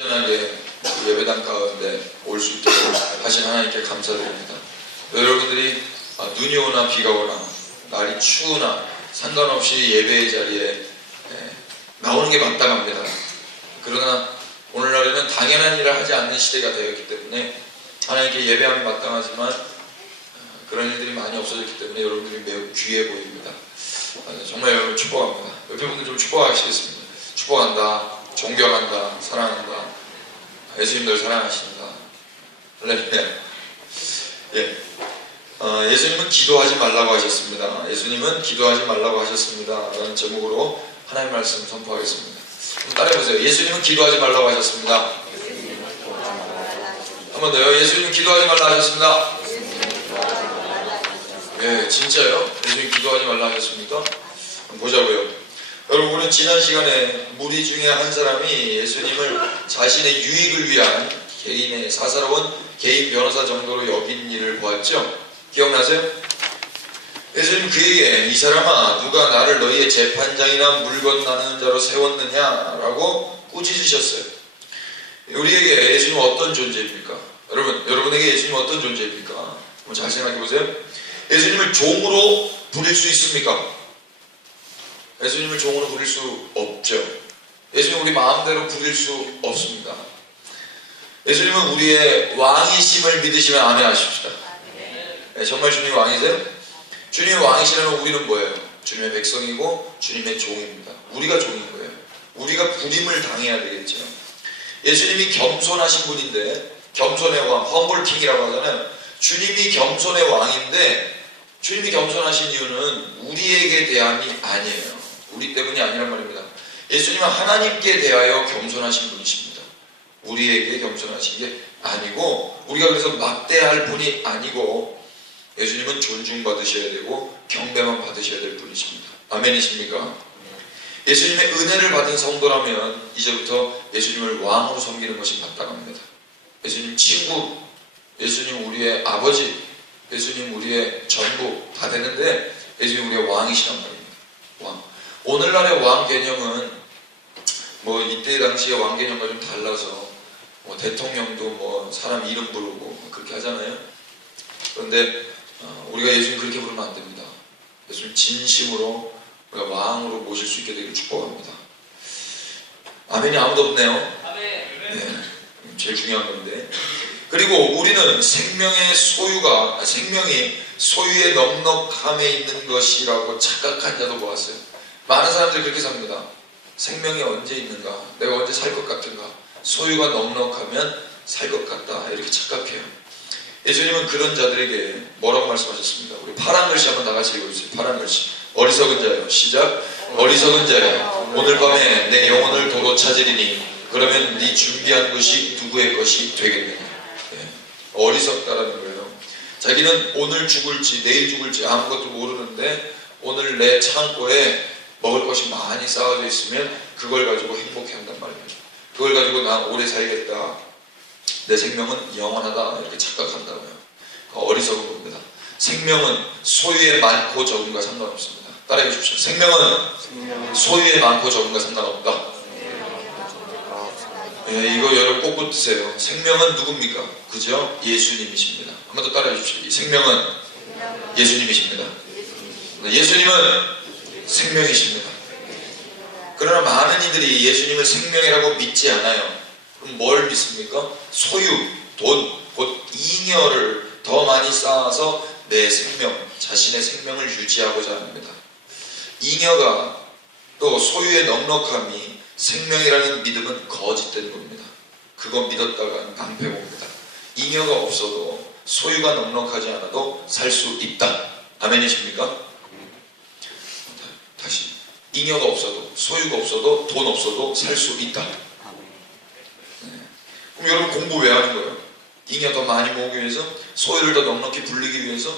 안전하게 예배당 가운데 올 수 있도록 하신 하나님께 감사드립니다. 여러분들이 눈이 오나 비가 오나 날이 추우나 상관없이 예배의 자리에 나오는 게 마땅합니다. 그러나 오늘날에는 당연한 일을 하지 않는 시대가 되었기 때문에 하나님께 예배함이 마땅하지만 그런 일들이 많이 없어졌기 때문에 여러분들이 매우 귀해 보입니다. 정말 여러분 축복합니다. 옆에 분들 좀 축복하시겠습니다. 축복한다, 존경한다, 사랑한다. 예수님들 사랑하신다. 할렐루야. 예수님은 기도하지 말라고 하셨습니다. 예수님은 기도하지 말라고 하셨습니다. 라는 제목으로 하나님의 말씀 선포하겠습니다. 따라해보세요. 예수님은 기도하지 말라고 하셨습니다. 한 번 더요. 예수님은 기도하지 말라고 하셨습니다. 예, 진짜요? 예수님 기도하지 말라고 하셨습니까? 보자고요. 여러분, 우리는 지난 시간에 무리 중에 한 사람이 예수님을 자신의 유익을 위한 개인의 사사로운 개인 변호사 정도로 여긴 일을 보았죠? 기억나세요? 예수님 그에게 이 사람아 누가 나를 너희의 재판장이나 물건 나누는 자로 세웠느냐라고 꾸짖으셨어요. 우리에게 예수님은 어떤 존재입니까? 여러분에게 예수님은 어떤 존재입니까? 한번 잘 생각해 보세요. 예수님을 종으로 부릴 수 있습니까? 예수님을 종으로 부릴 수 없죠. 예수님은 우리 마음대로 부릴 수 없습니다. 예수님은 우리의 왕이심을 믿으시면 아멘 하십시다. 네, 정말 주님이 왕이세요? 주님이 왕이시라면 우리는 뭐예요? 주님의 백성이고 주님의 종입니다. 우리가 종인 거예요. 우리가 부림을 당해야 되겠죠. 예수님이 겸손하신 분인데 겸손의 왕, 험블킹이라고 하잖아요. 주님이 겸손의 왕인데 주님이 겸손하신 이유는 우리에게 대함이 아니에요. 우리 때문이 아니란 말입니다. 예수님은 하나님께 대하여 겸손하신 분이십니다. 우리에게 겸손하신 게 아니고 우리가 그래서 막대할 분이 아니고 예수님은 존중받으셔야 되고 경배만 받으셔야 될 분이십니다. 아멘이십니까? 예수님의 은혜를 받은 성도라면 이제부터 예수님을 왕으로 섬기는 것이 마땅합니다. 예수님 친구, 예수님 우리의 아버지, 예수님 우리의 전부 다 되는데 예수님 우리의 왕이시란 말입니다. 왕. 오늘날의 왕 개념은 뭐 이때 당시의 왕 개념과 좀 달라서 뭐 대통령도 사람 이름 부르고 그렇게 하잖아요. 그런데 우리가 예수님 그렇게 부르면 안 됩니다. 예수님 진심으로 우리가 왕으로 모실 수 있게 되기를 축복합니다. 아멘이 아무도 없네요. 네, 제일 중요한 건데. 그리고 우리는 생명이 소유의 넉넉함에 있는 것이라고 착각한 자도 보았어요. 많은 사람들이 그렇게 삽니다. 생명이 언제 있는가? 내가 언제 살 것 같은가? 소유가 넉넉하면 살 것 같다. 이렇게 착각해요. 예수님은 그런 자들에게 뭐라고 말씀하셨습니까? 우리 파란 글씨 한번 다 같이 읽어주세요. 파란 글씨. 어리석은 자요. 시작. 어리석은 자요. 오늘 밤에 내 영혼을 도로 찾으리니 그러면 네 준비한 것이 누구의 것이 되겠느냐. 어리석다라는 거예요. 자기는 오늘 죽을지 내일 죽을지 아무것도 모르는데 오늘 내 창고에 먹을 것이 많이 쌓아져 있으면 그걸 가지고 행복해한단 말입니다. 그걸 가지고 나 오래 살겠다, 내 생명은 영원하다 이렇게 착각한다고요. 어리석은 겁니다. 생명은 소유에 많고 적음과 상관없습니다. 따라해 주십시오. 생명은 소유에 많고 적음과 상관없다. 이거 여러분 꼭 붙으세요. 생명은 누굽니까? 그죠? 예수님이십니다. 한 번 더 따라해 주십시오. 생명은 예수님이십니다. 예수님은 생명이십니다. 그러나 많은 이들이 예수님을 생명이라고 믿지 않아요. 그럼 뭘 믿습니까? 소유, 돈, 곧 잉여를 더 많이 쌓아서 내 생명, 자신의 생명을 유지하고자 합니다. 잉여가 또 소유의 넉넉함이 생명이라는 믿음은 거짓된 겁니다. 그거 믿었다가 낭패 봅니다. 잉여가 없어도 소유가 넉넉하지 않아도 살 수 있다. 아멘이십니까? 다시. 잉여가 없어도 소유가 없어도 돈 없어도 살 수 있다. 그럼 여러분 공부 왜 하는 거예요? 잉여 더 많이 모으기 위해서? 소유를 더 넉넉히 불리기 위해서?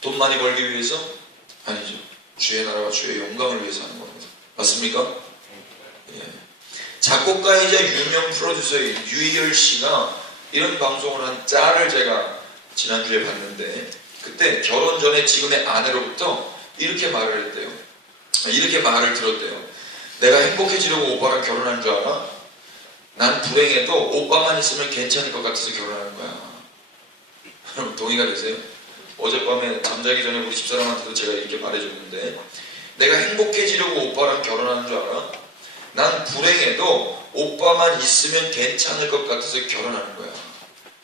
돈 많이 벌기 위해서? 아니죠. 주의 나라와 주의 영광을 위해서 하는 겁니다. 맞습니까? 작곡가이자 유명 프로듀서인 유희열 씨가 이런 방송을 한 짤을 제가 지난주에 봤는데 그때 결혼 전에 지금의 아내로부터 이렇게 말을 했대요. 이렇게 말을 들었대요. 내가 행복해지려고 오빠랑 결혼한 줄 알아? 난 불행해도 오빠만 있으면 괜찮을 것 같아서 결혼하는 거야. 여러분 동의가 되세요? 어젯밤에 잠자기 전에 우리 집사람한테도 제가 이렇게 말해줬는데, 내가 행복해지려고 오빠랑 결혼하는 줄 알아? 난 불행해도 오빠만 있으면 괜찮을 것 같아서 결혼하는 거야.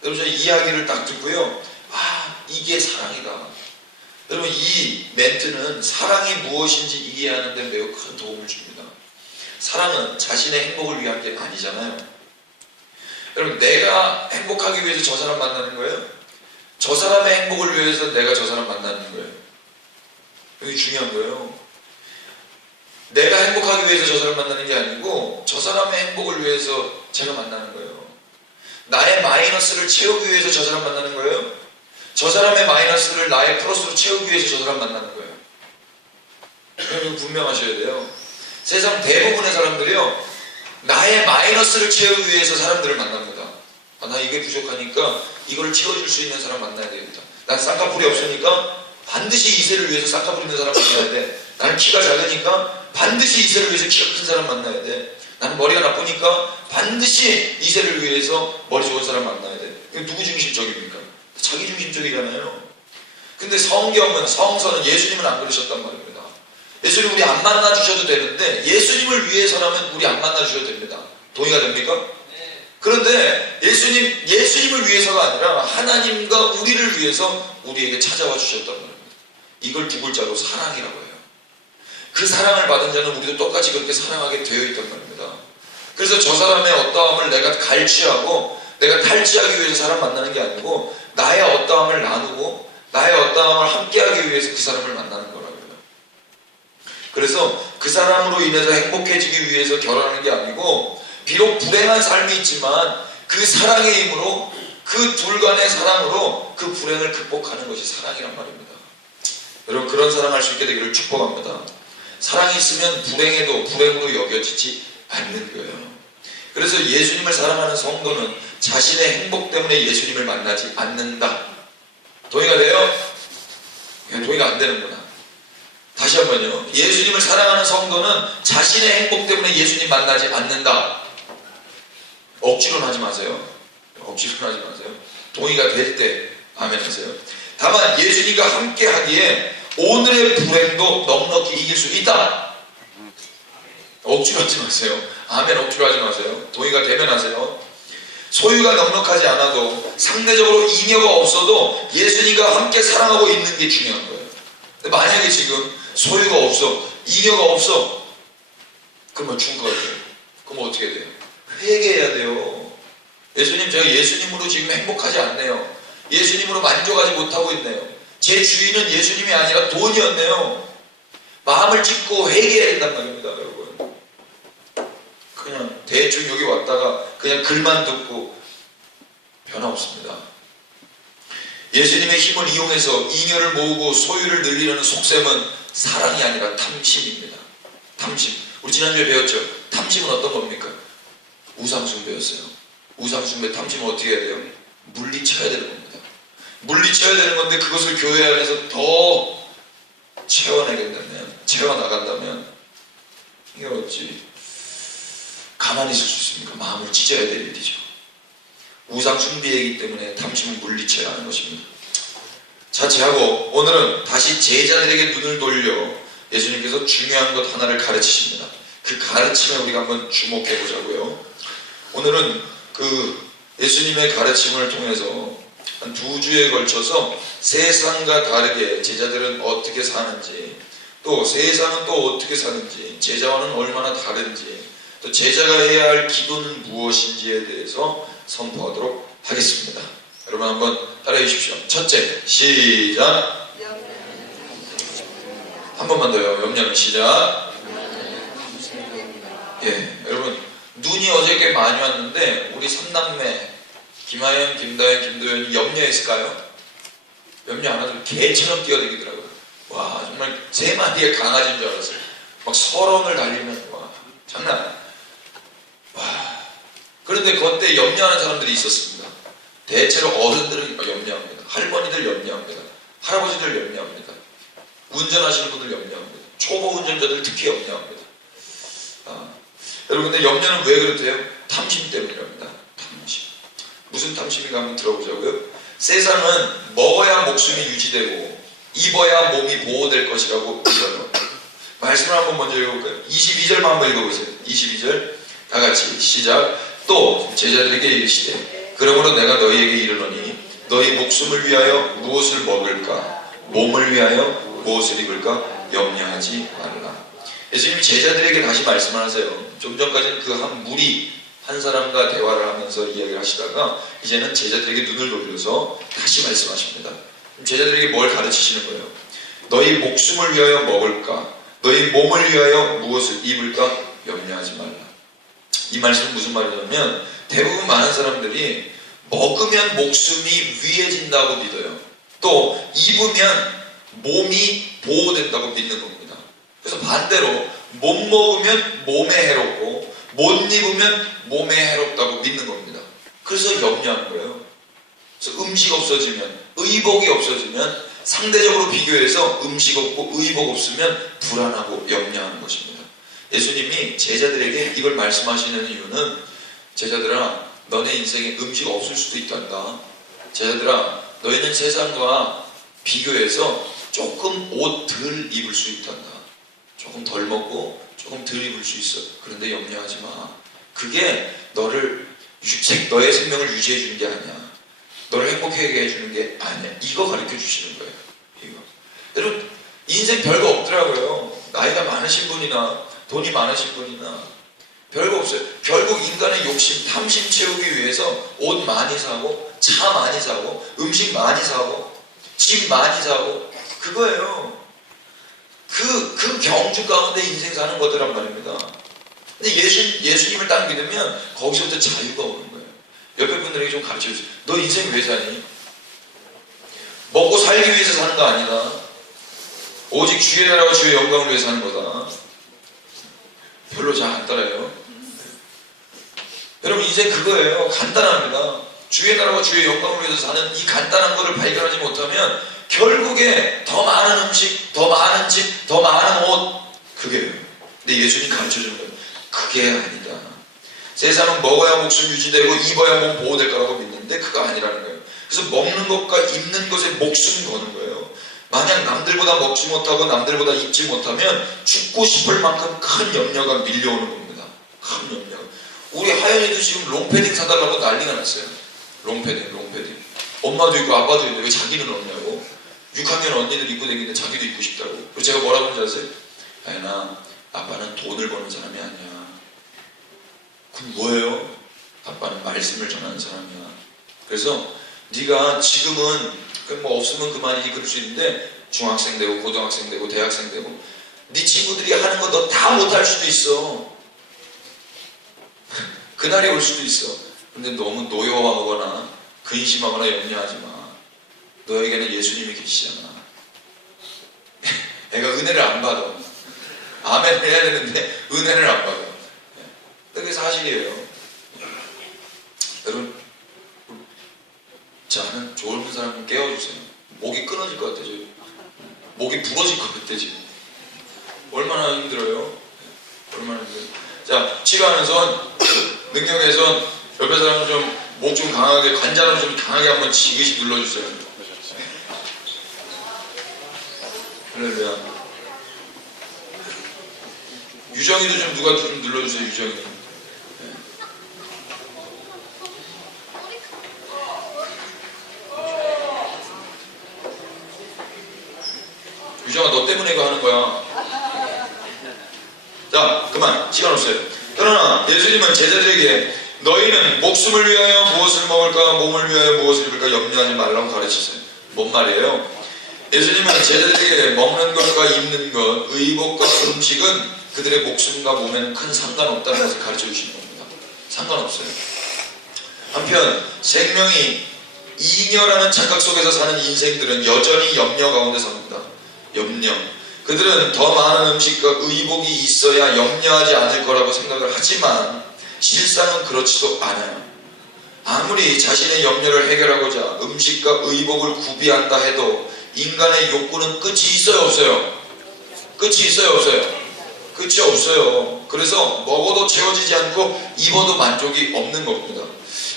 여러분 저 이야기를 딱 듣고요, 아 이게 사랑이다. 여러분 이 멘트는 사랑이 무엇인지 이해하는 데 매우 큰 도움을 줍니다. 사랑은 자신의 행복을 위한 게 아니잖아요. 여러분 내가 행복하기 위해서 저 사람 만나는 거예요? 저 사람의 행복을 위해서 내가 저 사람 만나는 거예요. 여기 중요한 거예요. 내가 행복하기 위해서 저 사람 만나는 게 아니고 저 사람의 행복을 위해서 제가 만나는 거예요. 나의 마이너스를 채우기 위해서 저 사람 만나는 거예요. 저 사람의 마이너스를 나의 플러스로 채우기 위해서 저 사람 만나는 거예요. 여러분 분명하셔야 돼요. 세상 대부분의 사람들이요, 나의 마이너스를 채우기 위해서 사람들을 만납니다. 아, 나 이게 부족하니까 이걸 채워줄 수 있는 사람 만나야 되겠다. 난 쌍꺼풀이 없으니까 반드시 이세를 위해서 쌍꺼풀 있는 사람 만나야 돼. 나는 키가 작으니까 반드시 이세를 위해서 키가 큰 사람 만나야 돼. 나는 머리가 나쁘니까 반드시 이세를 위해서 머리 좋은 사람 만나야 돼. 이거 누구 중심적입니까? 자기 중심적이잖아요. 근데 성경은, 성서는, 예수님은 안 그러셨단 말입니다. 예수님 우리 안 만나 주셔도 되는데 예수님을 위해서라면 우리 안 만나 주셔도 됩니다. 동의가 됩니까? 네. 그런데 예수님을 위해서가 아니라 하나님과 우리를 위해서 우리에게 찾아와 주셨단 말입니다. 이걸 두 글자로 사랑이라고 해요. 그 사랑을 받은 자는 우리도 똑같이 그렇게 사랑하게 되어 있단 말입니다. 그래서 저 사람의 어떠함을 내가 갈취하고 내가 탈취하기 위해서 사람 만나는 게 아니고 나의 어떠함을 나누고 나의 어떠함을 함께하기 위해서 그 사람을 만나는 거라고요. 그래서 그 사람으로 인해서 행복해지기 위해서 결혼하는 게 아니고, 비록 불행한 삶이 있지만 그 사랑의 힘으로, 그 둘 간의 사랑으로 그 불행을 극복하는 것이 사랑이란 말입니다. 여러분 그런 사랑할 수 있게 되기를 축복합니다. 사랑이 있으면 불행해도 불행으로 여겨지지 않는 거예요. 그래서 예수님을 사랑하는 성도는 자신의 행복 때문에 예수님을 만나지 않는다. 동의가 돼요? 동의가 안 되는구나. 다시 한번요. 예수님을 사랑하는 성도는 자신의 행복 때문에 예수님 만나지 않는다. 억지로는 하지 마세요. 억지로는 하지 마세요. 동의가 될 때 아멘 하세요. 다만 예수님과 함께 하기에 오늘의 불행도 넉넉히 이길 수 있다. 억지로 하지 마세요. 아멘. 억지로 하지 마세요. 동의가 되면 하세요. 소유가 넉넉하지 않아도, 상대적으로 잉여가 없어도 예수님과 함께 사랑하고 있는 게 중요한 거예요. 근데 만약에 지금 소유가 없어, 잉여가 없어, 그러면 죽을 것 같아요. 그럼 어떻게 돼요? 회개해야 돼요. 예수님, 제가 예수님으로 지금 행복하지 않네요. 예수님으로 만족하지 못하고 있네요. 제 주인은 예수님이 아니라 돈이었네요. 마음을 찢고 회개해야 된단 말입니다, 여러분. 그냥 대충 여기 왔다가 그냥 글만 듣고 변화 없습니다. 예수님의 힘을 이용해서 잉여를 모으고 소유를 늘리려는 속셈은 사랑이 아니라 탐심입니다. 탐심. 우리 지난주에 배웠죠? 탐심은 어떤 겁니까? 우상숭배였어요. 우상숭배, 탐심은 어떻게 해야 돼요? 물리쳐야 되는 겁니다. 물리쳐야 되는 건데 그것을 교회 안에서 더 채워나간다면 이게 어찌 가만히 있을 수 있습니까? 마음을 찢어야 될 일이죠. 우상숭배이기 때문에 탐심은 물리쳐야 하는 것입니다. 자취하고 오늘은 다시 제자들에게 눈을 돌려 예수님께서 중요한 것 하나를 가르치십니다. 그 가르침에 우리가 한번 주목해 보자고요. 오늘은 그 예수님의 가르침을 통해서 한 2주에 걸쳐서 세상과 다르게 제자들은 어떻게 사는지, 또 세상은 또 어떻게 사는지, 제자와는 얼마나 다른지, 또 제자가 해야 할 기도는 무엇인지에 대해서 선포하도록 하겠습니다. 여러분 한번 따라해 주십시오. 첫째, 시작. 한 번만 더요. 염려는 시작. 예, 여러분 눈이 어저께 많이 왔는데 우리 삼남매 김하연, 김다현, 김도현이 염려했을까요? 염려 안 하고 개처럼 뛰어다니더라고요. 와, 정말 3마리의 강아지인 줄 알았어요. 막 설원을 달리면서 와, 장난 아니야. 와. 그런데 그때 염려하는 사람들이 있었습니다. 대체로 어른들은 염려합니다. 할머니들 염려합니다. 할아버지들 염려합니다. 운전하시는 분들 염려합니다. 초보 운전자들 특히 염려합니다. 여러분 근데 염려는 왜 그렇대요? 탐심 때문이랍니다. 탐심. 무슨 탐심인가 한번 들어보자고요. 세상은 먹어야 목숨이 유지되고 입어야 몸이 보호될 것이라고 믿어요. 말씀을 한번 먼저 읽어볼까요? 22절만 한번 읽어보세요. 22절 다 같이 시작. 또 제자들에게 이르시되 그러므로 내가 너희에게 이르노니 너희 목숨을 위하여 무엇을 먹을까 몸을 위하여 무엇을 입을까 염려하지 말라. 예수님이 제자들에게 다시 말씀하세요. 좀 전까지는 그 한 무리 한 사람과 대화를 하면서 이야기를 하시다가 이제는 제자들에게 눈을 돌려서 다시 말씀하십니다. 제자들에게 뭘 가르치시는 거예요? 너희 목숨을 위하여 먹을까 너희 몸을 위하여 무엇을 입을까 염려하지 말라. 이 말씀은 무슨 말이냐면 대부분 많은 사람들이 먹으면 목숨이 위해진다고 믿어요. 또 입으면 몸이 보호된다고 믿는 겁니다. 그래서 반대로 못 먹으면 몸에 해롭고 못 입으면 몸에 해롭다고 믿는 겁니다. 그래서 염려하는 거예요. 그래서 음식 없어지면 의복이 없어지면 상대적으로 비교해서 음식 없고 의복 없으면 불안하고 염려하는 것입니다. 예수님이 제자들에게 이걸 말씀하시는 이유는 제자들아 너네 인생에 음식 없을 수도 있단다. 제자들아 너희는 세상과 비교해서 조금 옷 덜 입을 수 있단다. 조금 덜 먹고 조금 덜 입을 수 있어. 그런데 염려하지 마. 그게 너의 생명을 유지해 주는 게 아니야. 너를 행복하게 해주는 게 아니야. 이거 가르쳐 주시는 거예요. 이거. 여러분 인생 별거 없더라고요. 나이가 많으신 분이나 돈이 많으신 분이나 별거 없어요. 결국 인간의 욕심, 탐심 채우기 위해서 옷 많이 사고 차 많이 사고 음식 많이 사고 집 많이 사고 그거예요. 그 경주 가운데 인생 사는 것들란 말입니다. 근데 예수님을 딱 믿으면 거기서부터 자유가 오는 거예요. 옆에 분들에게 좀 가르쳐 주세요. 너 인생 왜 사니? 먹고 살기 위해서 사는 거 아니다. 오직 주의 나라와 주의 영광을 위해 사는 거다. 별로 잘 안 따라요. 여러분 인생 그거예요. 간단합니다. 주의 나라와 주의 영광을 위해서 사는 이 간단한 거를 발견하지 못하면 결국에 더 많은 음식, 더 많은 집, 더 많은 옷 그게요. 근데 예수님 가르쳐주는 거예요. 그게 아니다. 세상은 먹어야 목숨 유지되고 입어야 몸 보호될 거라고 믿는데 그거 아니라는 거예요. 그래서 먹는 것과 입는 것에 목숨 거는 거예요. 만약 남들보다 먹지 못하고 남들보다 입지 못하면 죽고 싶을 만큼 큰 염려가 밀려오는 겁니다. 큰 염려. 우리 하연이도 지금 롱패딩 사달라고 난리가 났어요. 롱패딩. 엄마도 있고 아빠도 있는데 왜 자기는 없냐고. 6학년 언니들 입고 다니는데 자기도 입고 싶다고. 그래서 제가 뭐라고 하는지 아세요? 하연아, 아빠는 돈을 버는 사람이 아니야. 그럼 뭐예요? 아빠는 말씀을 전하는 사람이야. 그래서 네가 지금은 뭐 없으면 그만이지 그럴 수 있는데 중학생 되고 고등학생 되고 대학생 되고 네 친구들이 하는 거 너 다 못할 수도 있어. 그날이 올 수도 있어. 근데 너무 노여워하거나 근심하거나 염려하지 마. 너에게는 예수님이 계시잖아. 애가 은혜를 안 받아. 아멘 해야 되는데 은혜를 안 받아. 그게 사실이에요. 여러분, 자는 좋은 사람 깨워주세요. 목이 끊어질 것 같아 지금. 목이 부러질 것 같아 지금. 얼마나 힘들어요? 얼마나 힘들어요? 자, 치료하는 손, 능력의 손, 옆에 사람 좀 목 좀 강하게, 관자를 좀 강하게 한번 지그시 눌러주세요. 할렐루야. 유정이도 좀 누가 좀 눌러주세요. 유정이. 유정아, 너 때문에 이거 하는 거야. 자, 그만. 시간 없어요. 그러나 예수님은 제자들에게 너희는 목숨을 위하여 무엇을 먹을까 몸을 위하여 무엇을 입을까 염려하지 말라고 가르치세요. 뭔 말이에요? 예수님은 제자들에게 먹는 것과 입는 것, 의복과 음식은 그들의 목숨과 몸에는 큰 상관없다는 것을 가르쳐 주시는 겁니다. 상관없어요. 한편 생명이 잉여라는 착각 속에서 사는 인생들은 여전히 염려 가운데 삽니다. 염려. 그들은 더 많은 음식과 의복이 있어야 염려하지 않을 거라고 생각을 하지만 실상은 그렇지도 않아요. 아무리 자신의 염려를 해결하고자 음식과 의복을 구비한다 해도 인간의 욕구는 끝이 있어요 없어요? 끝이 있어요 없어요? 끝이 없어요. 그래서 먹어도 채워지지 않고 입어도 만족이 없는 겁니다.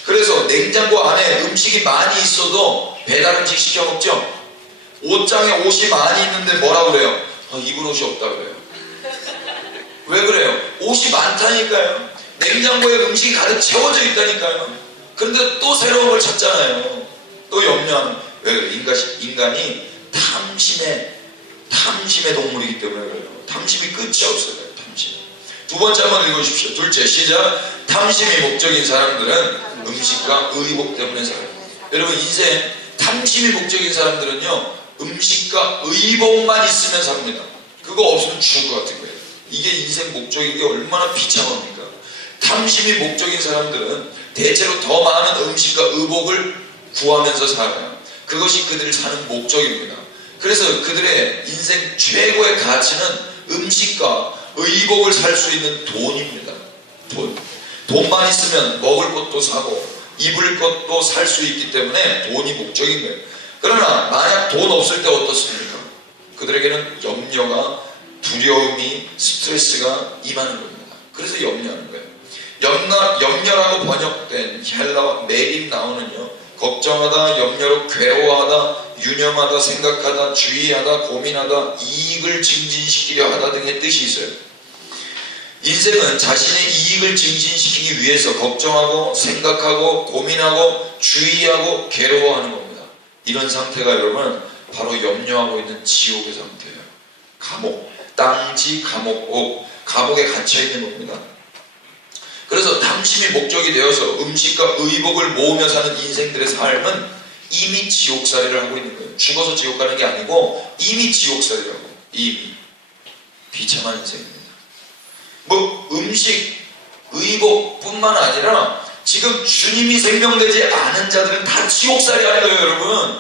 그래서 냉장고 안에 음식이 많이 있어도 배달 음식 시켜 먹죠. 옷장에 옷이 많이 있는데 뭐라 그래요? 입을 옷이 없다 그래요. 왜 그래요? 옷이 많다니까요. 냉장고에 음식이 가득 채워져 있다니까요. 그런데 또 새로운 걸 찾잖아요. 또 염려하는. 왜 그래요? 인간이 탐심의 동물이기 때문에 그래요. 탐심이 끝이 없어요. 탐심. 두 번째 한번 읽어주십시오. 둘째, 시작. 탐심이 목적인 사람들은 음식과 의복 때문에 살아요. 여러분, 인생 탐심이 목적인 사람들은요, 음식과 의복만 있으면 삽니다. 그거 없으면 죽을 것 같은 거예요. 이게 인생 목적인 게 얼마나 비참합니까? 탐심이 목적인 사람들은 대체로 더 많은 음식과 의복을 구하면서 살아요. 그것이 그들을 사는 목적입니다. 그래서 그들의 인생 최고의 가치는 음식과 의복을 살 수 있는 돈입니다. 돈만 있으면 먹을 것도 사고 입을 것도 살 수 있기 때문에 돈이 목적인 거예요. 그러나 만약 돈 없을 때 어떻습니까? 그들에게는 염려가, 두려움이, 스트레스가 임하는 겁니다. 그래서 염려하는 거예요. 염려라고 번역된 헬라어 메림 나오는요, 걱정하다, 염려로 괴로워하다, 유념하다, 생각하다, 주의하다, 고민하다, 이익을 증진시키려 하다 등의 뜻이 있어요. 인생은 자신의 이익을 증진시키기 위해서 걱정하고, 생각하고, 고민하고, 주의하고, 괴로워하는 겁니다. 이런 상태가 여러분 바로 염려하고 있는 지옥의 상태예요. 감옥, 땅지 감옥, 감옥에 갇혀있는 겁니다. 그래서 탐심이 목적이 되어서 음식과 의복을 모으며 사는 인생들의 삶은 이미 지옥살이를 하고 있는 거예요. 죽어서 지옥 가는 게 아니고 이미 지옥살이라고. 이미 비참한 인생입니다. 뭐 음식, 의복뿐만 아니라 지금 주님이 생명되지 않은 자들은 다 지옥살이 하는 거예요. 여러분,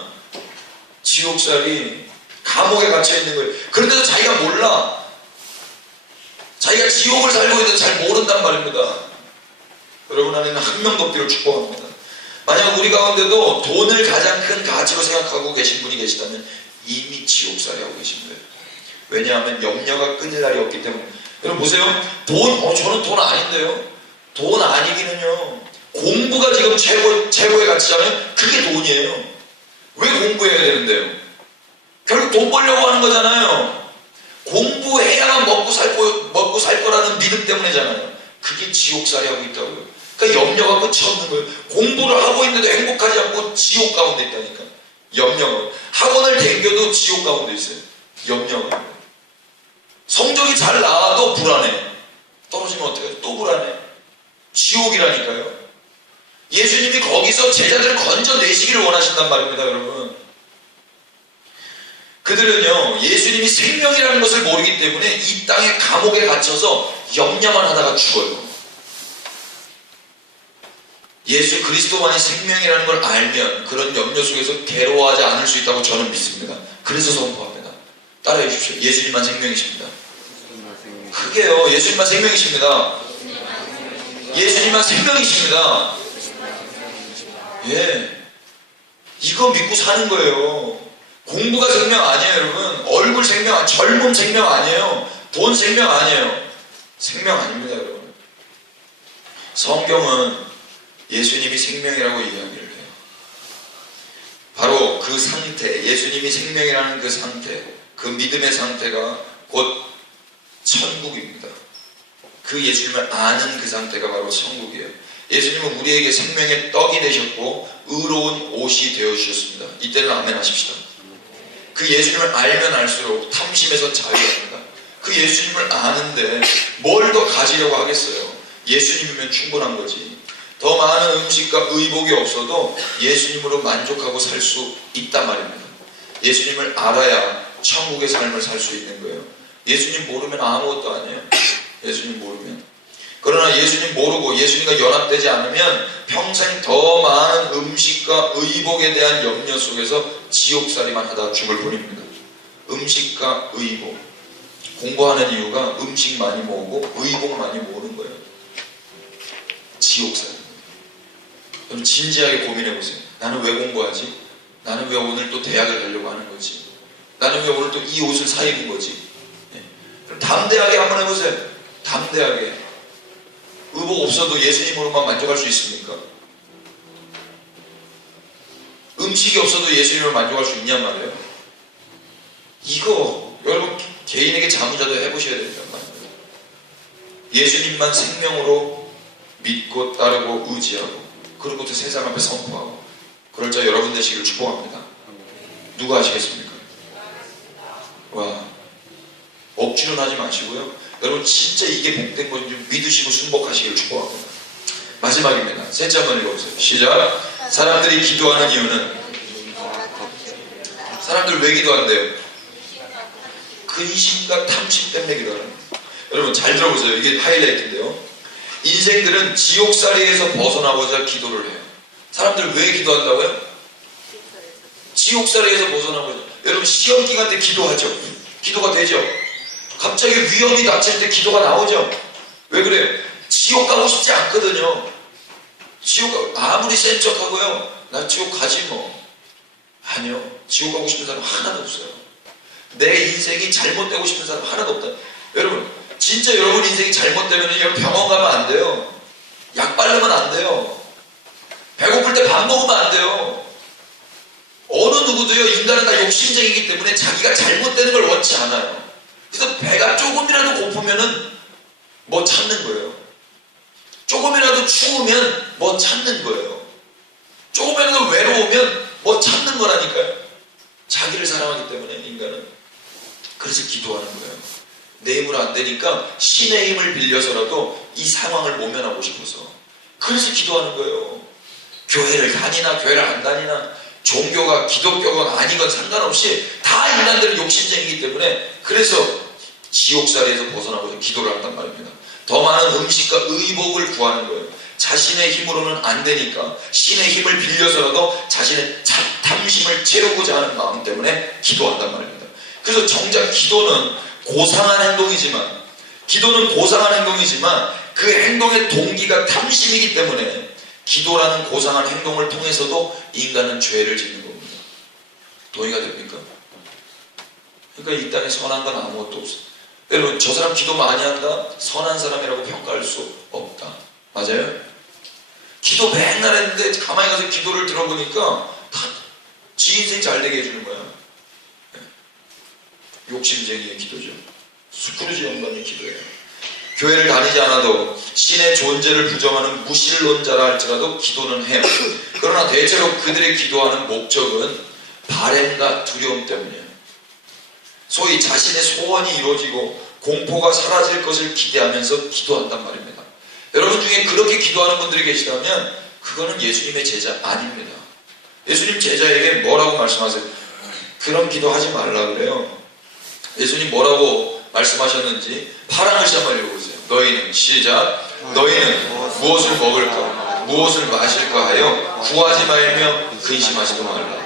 지옥살이, 감옥에 갇혀있는 거예요. 그런데도 자기가 몰라. 자기가 지옥을 살고 있는데 잘 모른단 말입니다. 여러분 안에는 한 명도 없기를 축복합니다. 만약 우리 가운데도 돈을 가장 큰 가치로 생각하고 계신 분이 계시다면 이미 지옥살이 하고 계신 거예요. 왜냐하면 염려가 끊일 날이 없기 때문에. 여러분 보세요. 저는 돈 아닌데요. 돈 아니기는요, 공부가 지금 최고의 가치잖아요. 그게 돈이에요. 왜 공부해야 되는데요? 결국 돈 벌려고 하는 거잖아요. 공부해야만 먹고 살 거라는 믿음 때문이잖아요. 그게 지옥살이 하고 있다고요. 그러니까 염려가 끝이 없는 거예요. 공부를 하고 있는데도 행복하지 않고 지옥 가운데 있다니까. 염려는 학원을 다녀도 지옥 가운데 있어요. 염려는 성적이 잘 나와도 불안해. 떨어지면 어떡해요? 또 불안해. 지옥이라니까요. 예수님이 거기서 제자들을 건져내시기를 원하신단 말입니다. 여러분, 그들은요, 예수님이 생명이라는 것을 모르기 때문에 이 땅의 감옥에 갇혀서 염려만 하다가 죽어요. 예수 그리스도만이 생명이라는 걸 알면 그런 염려 속에서 괴로워하지 않을 수 있다고 저는 믿습니다. 그래서 선포합니다. 따라해 주십시오. 예수님만 생명이십니다. 크게요. 예수님만 생명이십니다. 예수님만 생명이십니다. 예, 이거 믿고 사는 거예요. 공부가 생명 아니에요. 여러분, 얼굴 생명, 젊음 생명 아니에요. 돈 생명 아니에요. 생명 아닙니다. 여러분, 성경은 예수님이 생명이라고 이야기를 해요. 바로 그 상태, 예수님이 생명이라는 그 상태, 그 믿음의 상태가 곧 천국입니다. 그 예수님을 아는 그 상태가 바로 천국이에요. 예수님은 우리에게 생명의 떡이 되셨고 의로운 옷이 되어주셨습니다. 이때는 아멘 하십시다. 그 예수님을 알면 알수록 탐심에서 자유합니다. 그 예수님을 아는데 뭘 더 가지려고 하겠어요? 예수님이면 충분한 거지. 더 많은 음식과 의복이 없어도 예수님으로 만족하고 살 수 있단 말입니다. 예수님을 알아야 천국의 삶을 살 수 있는 거예요. 예수님 모르면 아무것도 아니에요. 예수님 모르면. 그러나 예수님 모르고 예수님과 연합되지 않으면 평생 더 많은 음식과 의복에 대한 염려 속에서 지옥살이만 하다 죽을 뿐입니다. 음식과 의복. 공부하는 이유가 음식 많이 모으고 의복 많이 모으는 거예요. 지옥살이. 그럼 진지하게 고민해보세요. 나는 왜 공부하지? 나는 왜 오늘 또 대학을 가려고 하는 거지? 나는 왜 오늘 또 이 옷을 사 입은 거지? 네. 그럼 담대하게 한번 해보세요. 담대하게. 의복 없어도 예수님으로만 만족할 수 있습니까? 음식이 없어도 예수님을 만족할 수 있냔 말이에요. 이거 여러분 개인에게 자문자도 해보셔야 된단 말이에요. 예수님만 생명으로 믿고 따르고 의지하고 그리고부터 세상 앞에 선포하고 그럴 자 여러분 되시기를 축복합니다. 누가 하시겠습니까? 와, 억지로는 하지 마시고요. 여러분 진짜 이게 복된 건지 믿으시고 순복하시기를 축복합니다. 마지막입니다. 셋째 한번 읽어보세요. 시작. 사람들이 기도하는 이유는 사람들 왜 기도한대요? 근심과 탐심 때문에 기도하는 거예요. 여러분 잘 들어보세요. 이게 하이라이트인데요. 인생들은 지옥살이에서 벗어나고자 기도를 해요. 사람들 왜 기도한다고요? 지옥살이에서 벗어나고자. 여러분 시험 기간 때 기도하죠. 기도가 되죠. 갑자기 위험이 닥칠 때 기도가 나오죠. 왜 그래요? 지옥 가고 싶지 않거든요. 지옥 아무리 센 척하고요. 나 지옥 가지 뭐. 아니요. 지옥 가고 싶은 사람 하나도 없어요. 내 인생이 잘못되고 싶은 사람 하나도 없다. 여러분 진짜 여러분 인생이 잘못되면 여러분 병원 가면 안 돼요. 약 바르면 안 돼요. 배고플 때 밥 먹으면 안 돼요. 어느 누구도요. 인간은 다 욕심쟁이기 때문에 자기가 잘못되는 걸 원치 않아요. 그래서 배가 조금이라도 고프면은 뭐 찾는 거예요. 조금이라도 추우면 뭐 찾는 거예요. 조금이라도 외로우면 뭐 찾는 거라니까요. 자기를 사랑하기 때문에 인간은. 그래서 기도하는 거예요. 내 힘으로 안 되니까 신의 힘을 빌려서라도 이 상황을 모면하고 싶어서. 그래서 기도하는 거예요. 교회를 다니나 교회를 안 다니나 종교가 기독교가 아니건 상관없이 다 인간들은 욕심쟁이기 때문에 그래서 지옥살이에서 벗어나고자 기도를 한단 말입니다. 더 많은 음식과 의복을 구하는 거예요. 자신의 힘으로는 안 되니까 신의 힘을 빌려서라도 자신의 탐심을 채우고자 하는 마음 때문에 기도한단 말입니다. 그래서 정작 기도는 고상한 행동이지만 그 행동의 동기가 탐심이기 때문에 기도라는 고상한 행동을 통해서도 인간은 죄를 짓는 겁니다. 동의가 됩니까? 그러니까 이 땅에 선한 건 아무것도 없어요. 여러분 저 사람 기도 많이 한다? 선한 사람이라고 평가할 수 없다. 맞아요? 기도 맨날 했는데 가만히 가서 기도를 들어보니까 다 지 인생 잘 되게 해주는 거야. 욕심쟁이의 기도죠. 스크루지 영감의 기도예요. 교회를 다니지 않아도 신의 존재를 부정하는 무신론자라 할지라도 기도는 해요. 그러나 대체로 그들의 기도하는 목적은 바램과 두려움 때문이에요. 소위 자신의 소원이 이루어지고 공포가 사라질 것을 기대하면서 기도한단 말입니다. 여러분 중에 그렇게 기도하는 분들이 계시다면 그거는 예수님의 제자 아닙니다. 예수님 제자에게 뭐라고 말씀하세요? 그런 기도하지 말라 그래요. 예수님 뭐라고 말씀하셨는지 파랑을 한번 읽어보세요. 너희는 시작. 너희는 무엇을 먹을까 무엇을 마실까 하여 구하지 말며 근심하지도 말라.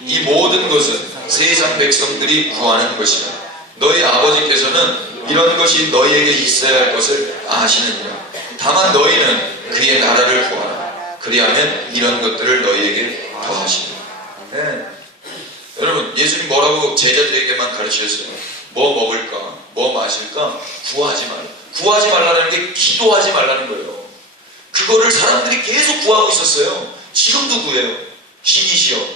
이 모든 것은 세상 백성들이 구하는 것이라. 너희 아버지께서는 이런 것이 너희에게 있어야 할 것을 아시느니라. 다만 너희는 그의 나라를 구하라. 그리하면 이런 것들을 너희에게 더하시리라. 네. 여러분 예수님 뭐라고 제자들에게만 가르치셨어요? 뭐 먹을까 뭐 마실까 구하지 말라. 구하지 말라는 게 기도하지 말라는 거예요. 그거를 사람들이 계속 구하고 있었어요. 지금도 구해요. 신이시여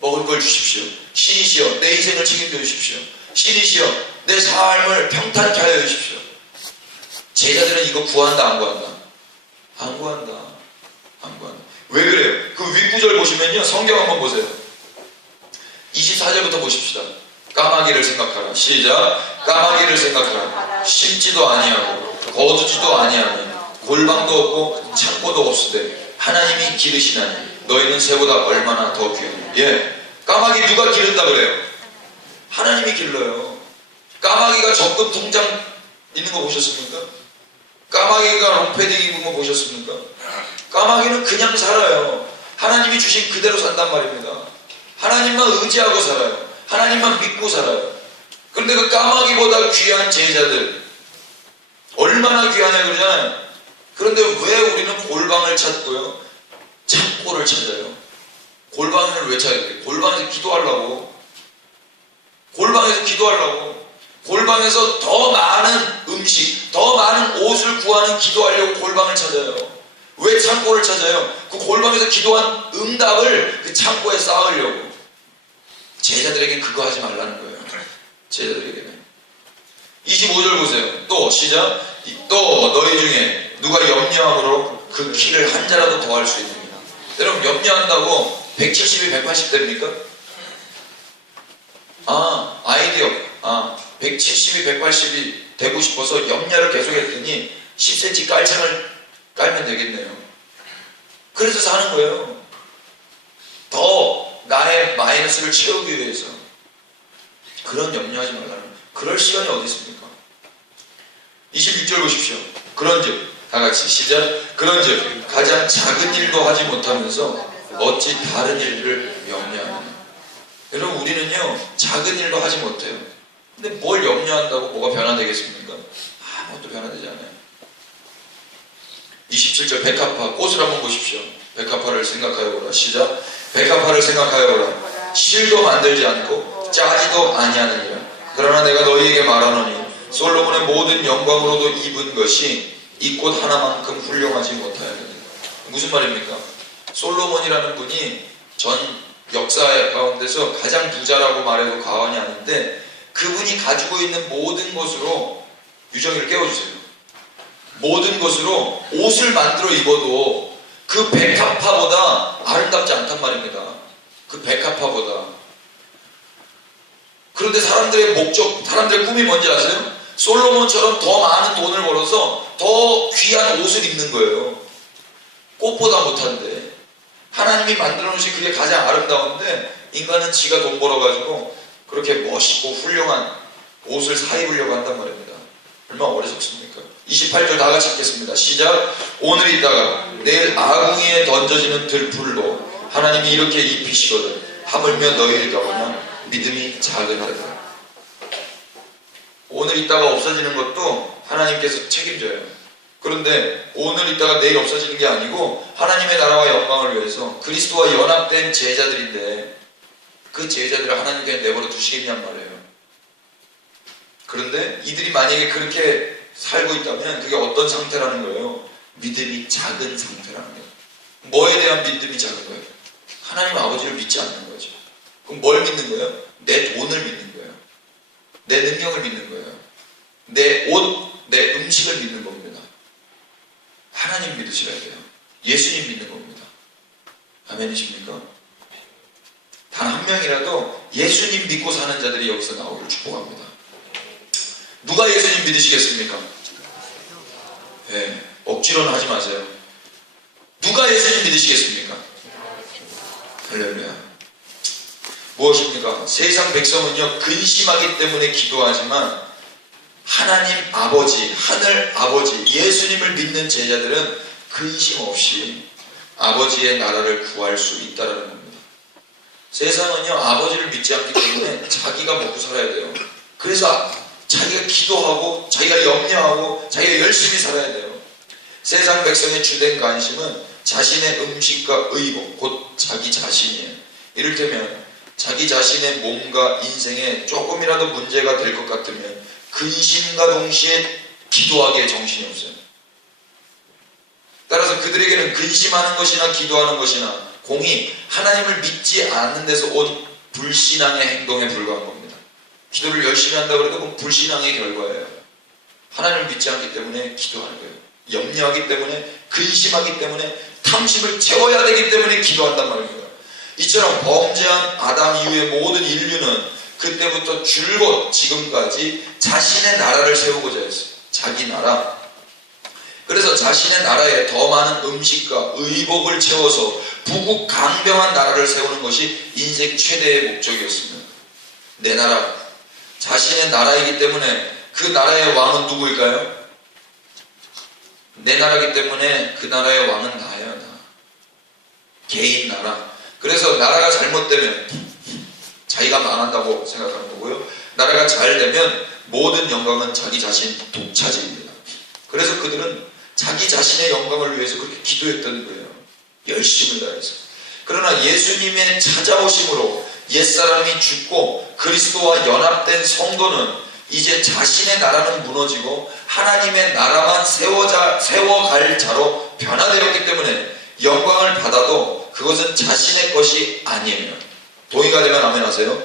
먹을 걸 주십시오. 신이시여 내 인생을 책임져 주십시오. 신이시여 내 삶을 평탄케 하여 주십시오. 제자들은 이거 구한다 안 구한다? 안 구한다. 안 구한다. 왜 그래요? 그 윗구절 보시면요. 성경 한번 보세요. 24절부터 보십시다. 까마귀를 생각하라. 시작. 까마귀를 생각하라. 심지도 아니하고 거두지도 아니하니 골방도 없고 창고도 없으되 하나님이 기르시나니 너희는 새보다 얼마나 더 귀하니. 예, 까마귀 누가 기른다 그래요? 하나님이 길러요. 까마귀가 적금 통장 있는 거 보셨습니까? 까마귀가 롱패딩 입은 거 보셨습니까? 까마귀는 그냥 살아요. 하나님이 주신 그대로 산단 말입니다. 하나님만 의지하고 살아요. 하나님만 믿고 살아요. 그런데 그 까마귀보다 귀한 제자들 얼마나 귀하냐 그러잖아요. 그런데 왜 우리는 골방을 찾고요 창고를 찾아요? 골방을 왜 찾아요? 골방에서 기도하려고. 골방에서 기도하려고. 골방에서 더 많은 음식, 더 많은 옷을 구하는 기도하려고 골방을 찾아요. 왜 창고를 찾아요? 그 골방에서 기도한 응답을 그 창고에 쌓으려고. 제자들에게 그거 하지 말라는 거예요. 제자들에게는. 25절 보세요. 또 시작. 또 너희 중에 누가 염려함으로 그 키를 한 자라도 더할 수 있느냐. 여러분 염려한다고 170이 180 됩니까? 아이디어. 170이 180이 되고 싶어서 염려를 계속했더니 10cm 깔창을 깔면 되겠네요. 그래서 사는 거예요. 더 나의 마이너스를 채우기 위해서. 그런 염려하지 말라는. 그럴 시간이 어디 있습니까? 26절 보십시오. 그런즉 다같이 시작. 그런즉 가장 작은 일도 하지 못하면서 어찌 다른 일들을 염려하느냐. 여러분 우리는요 작은 일도 하지 못해요. 근데 뭘 염려한다고 뭐가 변화되겠습니까? 아무것도 변화되지 않아요. 27절 백합화 꽃을 한번 보십시오. 백합화를 생각하여 보라. 시작. 백합화를 생각하여 보라. 실도 만들지 않고 짜지도 아니하느니라. 그러나 내가 너희에게 말하노니 솔로몬의 모든 영광으로도 입은 것이 이 꽃 하나만큼 훌륭하지 못하였느니라. 무슨 말입니까? 솔로몬이라는 분이 전 역사 가운데서 가장 부자라고 말해도 과언이 아닌데 그분이 가지고 있는 모든 것으로 유정이를 깨워주세요. 모든 것으로 옷을 만들어 입어도 그 백합화보다 아름답지 않단 말입니다. 그 백합화보다. 그런데 사람들의 목적, 사람들의 꿈이 뭔지 아세요? 솔로몬처럼 더 많은 돈을 벌어서 더 귀한 옷을 입는 거예요. 꽃보다 못한데. 하나님이 만들어 놓으신 그게 가장 아름다운데 인간은 지가 돈 벌어가지고 그렇게 멋있고 훌륭한 옷을 사 입으려고 한단 말입니다. 얼마나 어리석습니까? 28절 다 같이 읽겠습니다. 시작. 오늘 있다가 내일 아궁이에 던져지는 들풀로 하나님이 이렇게 입히시거든 하물며 너희일까 보면 믿음이 작으다. 오늘 있다가 없어지는 것도 하나님께서 책임져요. 그런데 오늘 있다가 내일 없어지는 게 아니고 하나님의 나라와 영광을 위해서 그리스도와 연합된 제자들인데 그 제자들을 하나님께 내버려 두시겠냔 말이에요. 그런데 이들이 만약에 그렇게 살고 있다면 그게 어떤 상태라는 거예요? 믿음이 작은 상태라는 거예요. 뭐에 대한 믿음이 작은 거예요? 하나님 아버지를 믿지 않는 거죠. 그럼 뭘 믿는 거예요? 내 돈을 믿는 거예요. 내 능력을 믿는 거예요. 내 옷, 내 음식을 믿는 겁니다. 하나님 믿으셔야 돼요. 예수님 믿는 겁니다. 아멘이십니까? 단 한 명이라도 예수님 믿고 사는 자들이 여기서 나오기를 축복합니다. 누가 예수님 믿으시겠습니까? 네, 억지로는 하지 마세요. 누가 예수님 믿으시겠습니까? 할렐루야. 무엇입니까? 세상 백성은요 근심하기 때문에 기도하지만 하나님 아버지, 하늘 아버지, 예수님을 믿는 제자들은 근심 없이 아버지의 나라를 구할 수 있다는 겁니다. 세상은요 아버지를 믿지 않기 때문에 자기가 먹고 살아야 돼요. 그래서 자기가 기도하고 자기가 염려하고 자기가 열심히 살아야 돼요. 세상 백성의 주된 관심은 자신의 음식과 의복, 곧 자기 자신이에요. 이를테면 자기 자신의 몸과 인생에 조금이라도 문제가 될 것 같으면 근심과 동시에 기도하기에 정신이 없어요. 따라서 그들에게는 근심하는 것이나 기도하는 것이나 공이 하나님을 믿지 않는 데서 온 불신앙의 행동에 불과한 겁니다. 기도를 열심히 한다고 해도 그건 불신앙의 결과예요. 하나님을 믿지 않기 때문에 기도하는 거예요. 염려하기 때문에, 근심하기 때문에, 탐심을 채워야 되기 때문에 기도한단 말입니다. 이처럼 범죄한 아담 이후의 모든 인류는 그때부터 줄곧 지금까지 자신의 나라를 세우고자 했어요. 자기 나라. 그래서 자신의 나라에 더 많은 음식과 의복을 채워서 부국강병한 나라를 세우는 것이 인생 최대의 목적이었습니다. 내 나라, 자신의 나라이기 때문에 그 나라의 왕은 누구일까요? 내 나라이기 때문에 그 나라의 왕은 나예요. 나. 개인 나라. 그래서 나라가 잘못되면 자기가 망한다고 생각하는 거고요. 나라가 잘 되면 모든 영광은 자기 자신 독차지입니다. 그래서 그들은 자기 자신의 영광을 위해서 그렇게 기도했던 거예요. 열심을 다해서. 그러나 예수님의 찾아오심으로 옛사람이 죽고 그리스도와 연합된 성도는 이제 자신의 나라는 무너지고 하나님의 나라만 세워갈 자로 변화되었기 때문에 영광을 받아도 그것은 자신의 것이 아니에요. 동의가 되면 아멘 하세요.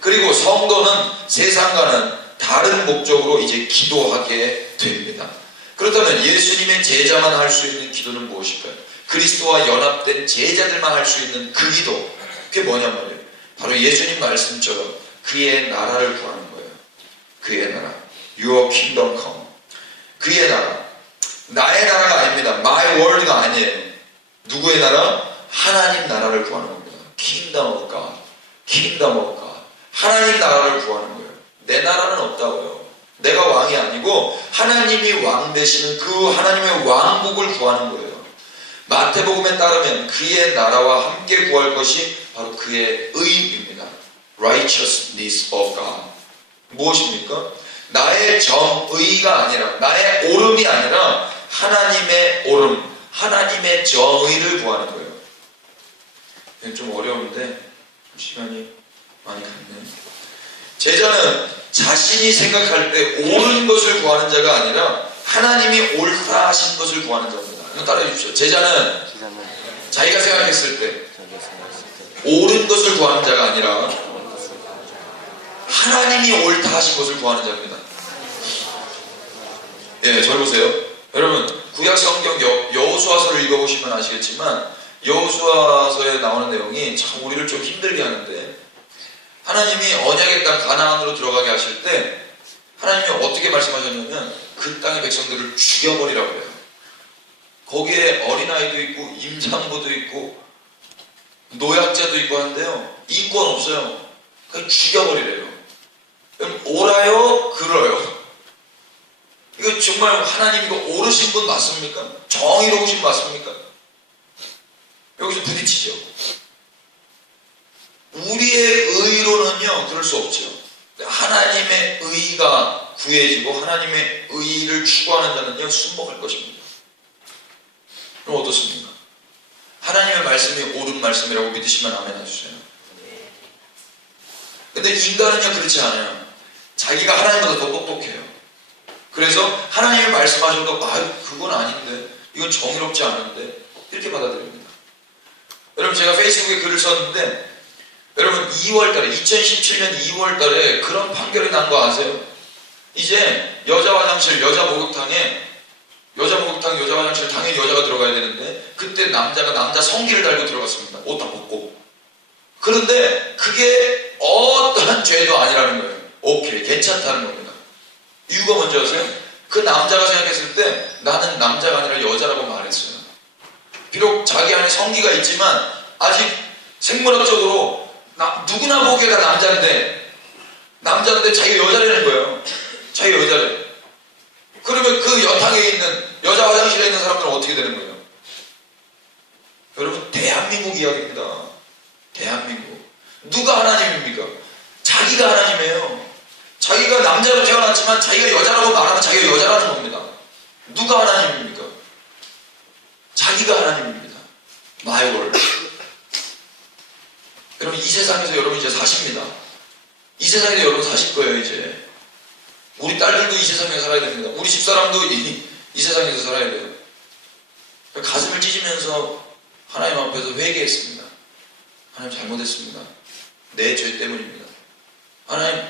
그리고 성도는 세상과는 다른 목적으로 이제 기도하게 됩니다. 그렇다면 예수님의 제자만 할 수 있는 기도는 무엇일까요? 그리스도와 연합된 제자들만 할 수 있는 그 기도, 그게 뭐냔 말이에요. 바로 예수님 말씀처럼 그의 나라를 구하는 거예요. 그의 나라, Your kingdom come. 그의 나라, 나의 나라가 아닙니다. My world가 아니에요. 누구의 나라? 하나님 나라를 구하는 겁니다. Kingdom of God, Kingdom of God. 하나님 나라를 구하는 거예요. 내 나라는 없다고요. 내가 왕이 아니고 하나님이 왕 되시는 그 하나님의 왕국을 구하는 거예요. 마태복음에 따르면 그의 나라와 함께 구할 것이 바로 그의 의입니다. Righteousness of God. 무엇입니까? 나의 정의가 아니라, 나의 옳음이 아니라 하나님의 옳음, 하나님의 정의를 구하는 거예요. 좀 어려운데 시간이 많이 갔네. 제자는 자신이 생각할 때 옳은 것을 구하는 자가 아니라 하나님이 옳다 하신 것을 구하는 자입니다. 이거 따라해 주십시오. 제자는 자기가 생각했을 때 옳은 것을 구하는 자가 아니라 하나님이 옳다 하신 것을 구하는 자입니다. 예, 잘 보세요. 여러분, 구약 성경 여호수아서를 읽어보시면 아시겠지만 여호수아서에 나오는 내용이 참 우리를 좀 힘들게 하는데, 하나님이 언약의 땅 가나안으로 들어가게 하실 때 하나님이 어떻게 말씀하셨냐면 그 땅의 백성들을 죽여버리라고 해요. 거기에 어린아이도 있고 임산부도 있고 노약자도 있고 한데요, 인권 없어요. 그냥 죽여버리래요. 옳아요? 그러요. 이거 정말 하나님 이거 옳으신 분 맞습니까? 정의로우신 분 맞습니까? 여기서 부딪히죠. 우리의 의로는요 그럴 수 없죠. 하나님의 의가 구해지고 하나님의 의를 추구하는 자는요 순복할 것입니다. 그럼 어떻습니까? 하나님의 말씀이 옳은 말씀이라고 믿으시면 아멘 해주세요. 근데 인간은요 그렇지 않아요. 자기가 하나님보다 더 똑똑해요. 그래서 하나님이 말씀하셔도 그건 아닌데, 이건 정의롭지 않은데 이렇게 받아들입니다. 여러분, 제가 페이스북에 글을 썼는데 여러분 2월달에 2017년 2월달에 그런 판결이 난 거 아세요? 이제 여자 화장실, 여자 목욕탕에 여자 화장실 당연히 여자가 들어가야 되는데 그때 남자가 남자 성기를 달고 들어갔습니다. 옷 다 벗고. 그런데 그게 어떠한 죄도 아니라는 거예요. 오케이, 괜찮다는 겁니다. 이유가 뭔지 아세요? 그 남자가 생각했을 때 나는 남자가 아니라 여자라고 말했어요. 비록 자기 안에 성기가 있지만 아직 생물학적으로 누구나 보기에 다 남자인데 자기가 여자라는 거예요. 자기가 여자래. 그러면 그 여탕에 있는 여자 화장실에 있는 사람들은 어떻게 되는 거예요? 여러분, 대한민국 이야기입니다. 대한민국. 누가 하나님입니까? 자기가 하나님이에요. 자기가 남자로 태어났지만 자기가 여자라고 말하면 자기가 여자라는 겁니다. 누가 하나님입니까? 자기가 하나님입니다. My word. 여러분, 이 세상에서 여러분 이제 사십니다. 이 세상에서 여러분 사실 거예요. 이제 우리 딸들도 이 세상에 살아야 됩니다. 우리 집사람도 이 세상에서 살아야 돼요. 가슴을 찢으면서 하나님 앞에서 회개했습니다. 하나님 잘못했습니다. 내 죄 때문입니다. 하나님,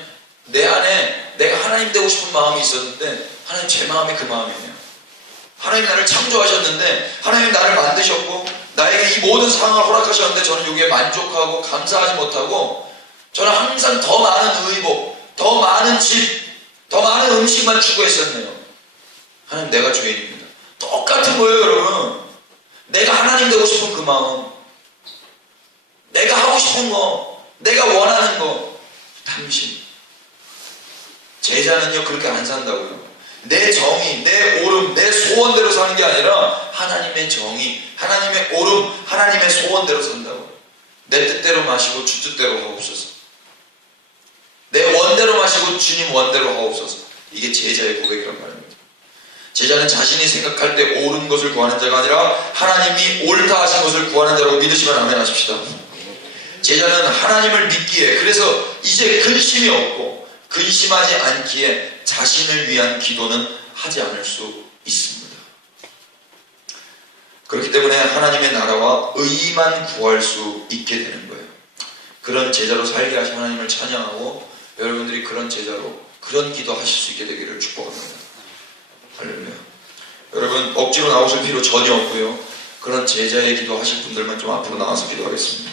내 안에 내가 하나님 되고 싶은 마음이 있었는데 하나님, 제 마음이 그 마음이에요. 하나님이 나를 창조하셨는데 하나님이 나를 만드셨고 나에게 이 모든 상황을 허락하셨는데 저는 여기에 만족하고 감사하지 못하고 저는 항상 더 많은 의복, 더 많은 집, 더 많은 음식만 추구했었네요. 하나님, 내가 죄인입니다. 똑같은 거예요. 여러분, 내가 하나님 되고 싶은 그 마음, 내가 하고 싶은 거, 내가 원하는 거, 당신. 제자는요 그렇게 안 산다고요. 내 정의, 내 옳음, 내 소원대로 사는 게 아니라 하나님의 정의, 하나님의 옳음, 하나님의 소원대로 산다고. 내 뜻대로 마시고 주 뜻대로 하옵소서. 내 원대로 마시고 주님 원대로 하옵소서. 이게 제자의 고백이란 말입니다. 제자는 자신이 생각할 때 옳은 것을 구하는 자가 아니라 하나님이 옳다 하신 것을 구하는 자라고 믿으시면 아멘 하십시다. 제자는 하나님을 믿기에, 그래서 이제 근심이 없고 근심하지 않기에 자신을 위한 기도는 하지 않을 수 있습니다. 그렇기 때문에 하나님의 나라와 의만 구할 수 있게 되는 거예요. 그런 제자로 살게 하신 하나님을 찬양하고 여러분들이 그런 제자로 그런 기도 하실 수 있게 되기를 축복합니다. 할렐루야. 여러분 억지로 나오실 필요 전혀 없고요. 그런 제자의 기도 하실 분들만 좀 앞으로 나와서 기도하겠습니다.